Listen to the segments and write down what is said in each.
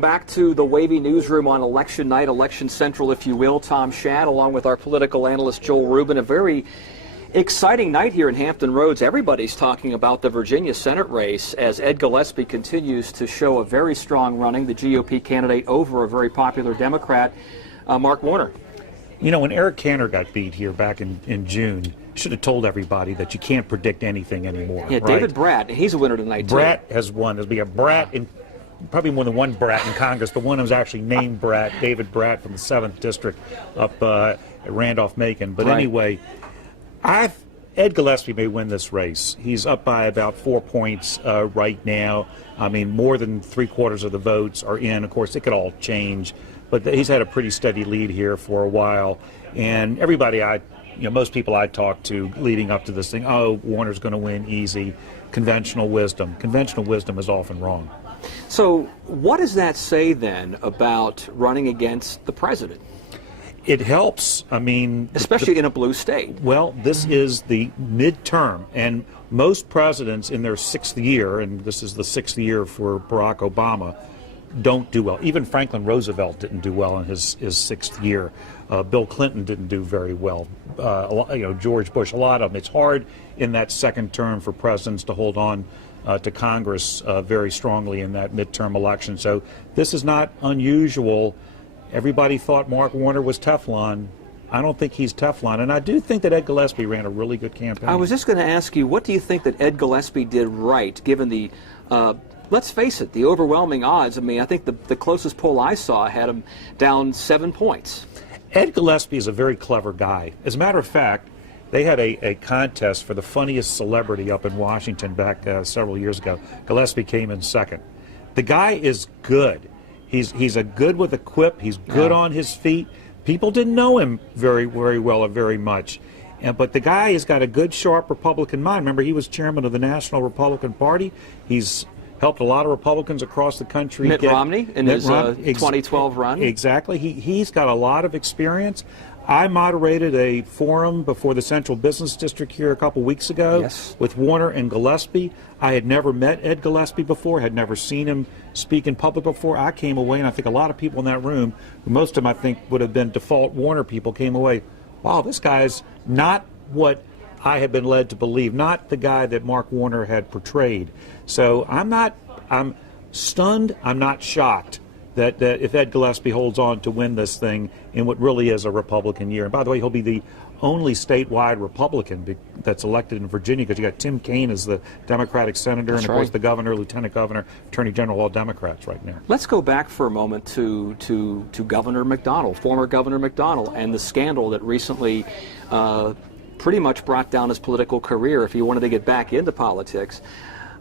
Back to the Wavy newsroom on election night, election central, if you will. Tom Schaad, along with our political analyst Joel Rubin. A very exciting night here in Hampton Roads. Everybody's talking about the Virginia Senate race as Ed Gillespie continues to show a very strong running, the GOP candidate over a very popular Democrat, Mark Warner. You know, when Eric Cantor got beat here back in June, should have told everybody that you can't predict anything anymore. Yeah, right? David Bratt, he's a winner tonight, too. Bratt has won. There'll be a Bratt in probably more than one Bratt in Congress, but one of them is actually named Bratt, David Bratt from the 7th District up at Randolph-Macon. But anyway, Ed Gillespie may win this race. He's up by about 4 points right now. I mean, more than 3/4 of the votes are in. Of course, it could all change, but he's had a pretty steady lead here for a while. And everybody most people I talk to leading up to this thing, oh, Warner's going to win easy. Conventional wisdom. Conventional wisdom is often wrong. So what does that say then about running against the president? It helps. I mean, especially in a blue state. Well, this is the midterm, and most presidents in their 6th year, and this is the 6th year for Barack Obama, don't do well. Even Franklin Roosevelt didn't do well in his 6th year. Bill Clinton didn't do very well. George Bush, a lot of them. It's hard in that second term for presidents to hold on to Congress very strongly in that midterm election. So this is not unusual. Everybody thought Mark Warner was Teflon. I don't think he's Teflon. And I do think that Ed Gillespie ran a really good campaign. I was just going to ask you, what do you think that Ed Gillespie did right, given the, let's face it, the overwhelming odds? I mean, I think the closest poll I saw had him down 7 points. Ed Gillespie is a very clever guy. As a matter of fact, they had a contest for the funniest celebrity up in Washington back several years ago. Gillespie came in second. The guy is good. He's a good with a quip. He's good on his feet. People didn't know him very well or very much. But the guy has got a good, sharp Republican mind. Remember, he was chairman of the National Republican Party. He's helped a lot of Republicans across the country. Mitt Romney in his 2012 run. Exactly. He's got a lot of experience. I moderated a forum before the Central Business District here a couple weeks ago with Warner and Gillespie. I had never met Ed Gillespie before, had never seen him speak in public before. I came away, and I think a lot of people in that room, most of them I think would have been default Warner people, came away, wow, this guy's not what I had been led to believe, not the guy that Mark Warner had portrayed. So I'm stunned, I'm not shocked that if Ed Gillespie holds on to win this thing in what really is a Republican year. And by the way, he'll be the only statewide Republican that's elected in Virginia, because you got Tim Kaine as the Democratic senator, and of course the governor, lieutenant governor, attorney general, all Democrats right now. Let's go back for a moment to Governor McDonnell, former Governor McDonnell, and the scandal that recently pretty much brought down his political career if he wanted to get back into politics.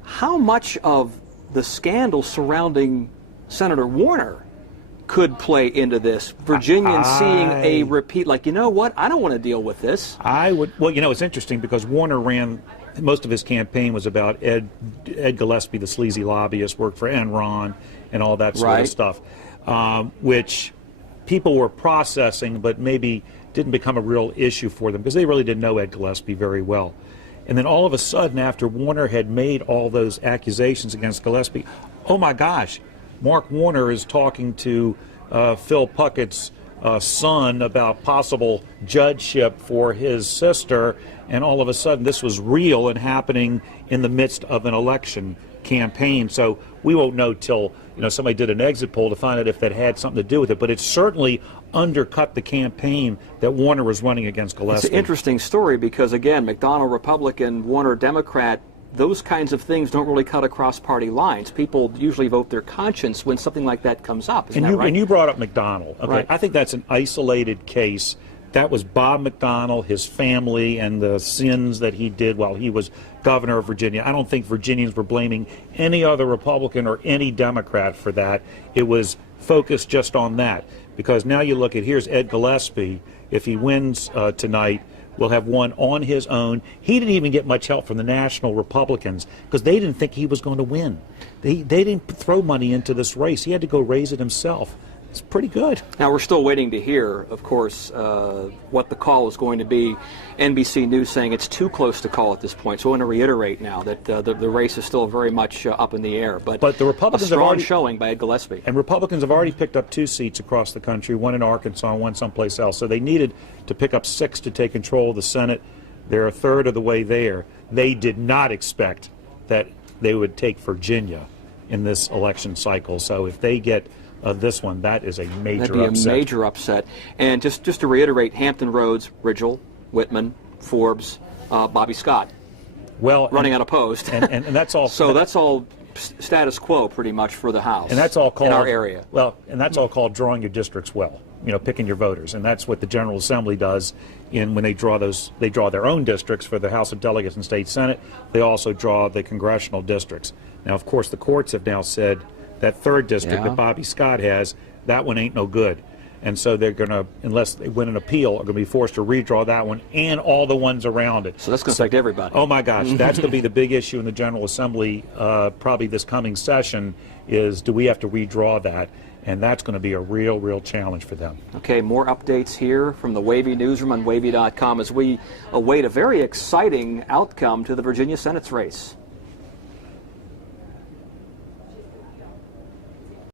How much of the scandal surrounding Senator Warner could play into this? Virginians seeing a repeat, like, you know what, I don't want to deal with this. Well, it's interesting because Warner ran, most of his campaign was about Ed Gillespie, the sleazy lobbyist, worked for Enron and all that sort of stuff, which people were processing, but maybe didn't become a real issue for them because they really didn't know Ed Gillespie very well. And then all of a sudden, after Warner had made all those accusations against Gillespie, oh my gosh, Mark Warner is talking to Phil Puckett's son about possible judgeship for his sister, and all of a sudden this was real and happening in the midst of an election campaign. So we won't know till somebody did an exit poll to find out if that had something to do with it, but it certainly undercut the campaign that Warner was running against Gillespie. It's an interesting story because, again, McDonnell Republican, Warner Democrat, those kinds of things don't really cut across party lines. People usually vote their conscience when something like that comes up. Isn't that right? And you brought up McDonnell. Okay. Right. I think that's an isolated case. That was Bob McDonnell, his family, and the sins that he did while he was governor of Virginia. I don't think Virginians were blaming any other Republican or any Democrat for that. It was focused just on that. Because now you look at, here's Ed Gillespie. If he wins tonight, will have won on his own. He didn't even get much help from the national Republicans because they didn't think he was going to win. They didn't throw money into this race. He had to go raise it himself. it's pretty good. Now, we're still waiting to hear, of course, what the call is going to be. NBC News saying it's too close to call at this point. So I want to reiterate now that the race is still very much up in the air. But the Republicans a strong have already, showing by Ed Gillespie. And Republicans have already picked up 2 seats across the country, one in Arkansas and one someplace else. So they needed to pick up 6 to take control of the Senate. They're a third of the way there. They did not expect that they would take Virginia in this election cycle. So if they get this one, that is a major upset. That'd be a major upset. And just to reiterate, Hampton Roads, Ridgel, Whitman, Forbes, Bobby Scott. Well, running unopposed. And that's all. So that's all status quo pretty much for the House. And that's all called in our area. Well, and that's all called drawing your districts well. You know, picking your voters, and that's what the General Assembly does. When they draw their own districts for the House of Delegates and State Senate. They also draw the congressional districts. Now, of course, the courts have now said that 3rd district that Bobby Scott has, that one ain't no good. And so they're going to, unless they win an appeal, are going to be forced to redraw that one and all the ones around it. So that's going to affect everybody. Oh, my gosh. That's going to be the big issue in the General Assembly probably this coming session is, do we have to redraw that? And that's going to be a real challenge for them. Okay, more updates here from the Wavy Newsroom on Wavy.com as we await a very exciting outcome to the Virginia Senate's race.